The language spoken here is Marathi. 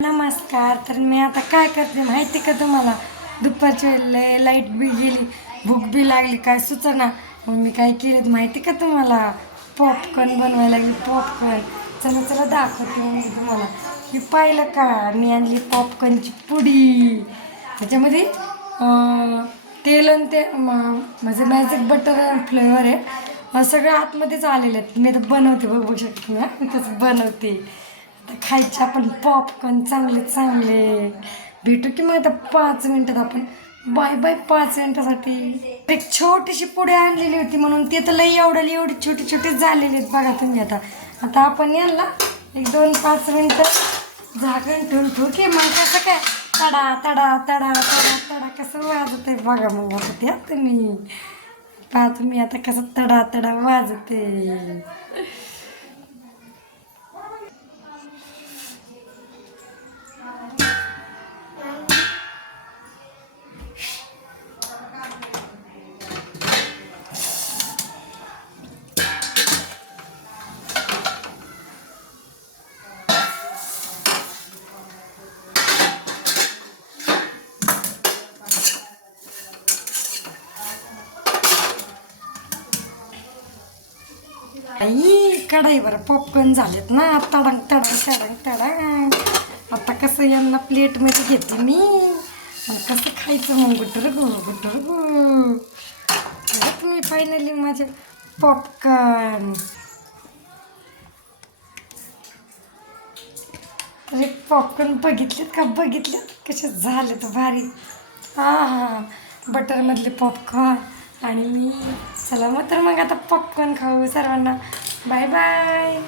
नमस्कार. तर मी आता काय करते माहिती का तुम्हाला? दुपारची वेळेला लाईट बी गेली, भूक बी लागली, काय सुचना. मग मी काय केलं माहिती का तुम्हाला? पॉपकॉर्न बनवायला लागली. पॉपकॉर्न चला चला दाखवते मी तुम्हाला. हे पाहिलं का? मी आणली पॉपकॉर्नची पुडी. त्याच्यामध्ये तेल आणि ते म्हणजे मॅजिक बटर फ्लेवर आहे. सगळं आतमध्येच आलेलं आहेत. मी तर बनवते, बघू शकते ना मी कसं बनवते. खायचे आपण पॉपकॉर्न चांगले चांगले. भेटू की मग आता 5 मिनिटात आपण. Bye bye. 5 मिनिटासाठी एक छोटीशी पुढे आणलेली होती म्हणून ते तर लई एवढी छोटी छोटी झालेली आहेत बघा तुम्ही. आता आता आपण यांना 1-2-5 मिनिटं झाकण ठेवून की मग कसं काय तडा तडा तडा तडा तडा कसं वाजत आहे बघा. मग आता ते तुम्ही पहा, तुम्ही आता कसं तडा तडा वाजते. आई कढाईवर पॉपकॉर्न झालेत ना. तडंग तडंग तडंग तडंग. आता कसं यांना प्लेटमध्ये घेते मी. मग कसं खायचं मग गुटर गो. तुम्ही फायनली माझे पॉपकॉर्न. तर एक पॉपकॉर्न बघितलेत कसे झाले तर भारी. हा बटरमधले पॉपकॉर्न आणि मी. चला मग तर मग आता पॉपकॉर्न खाऊ सर्वांना. Bye bye.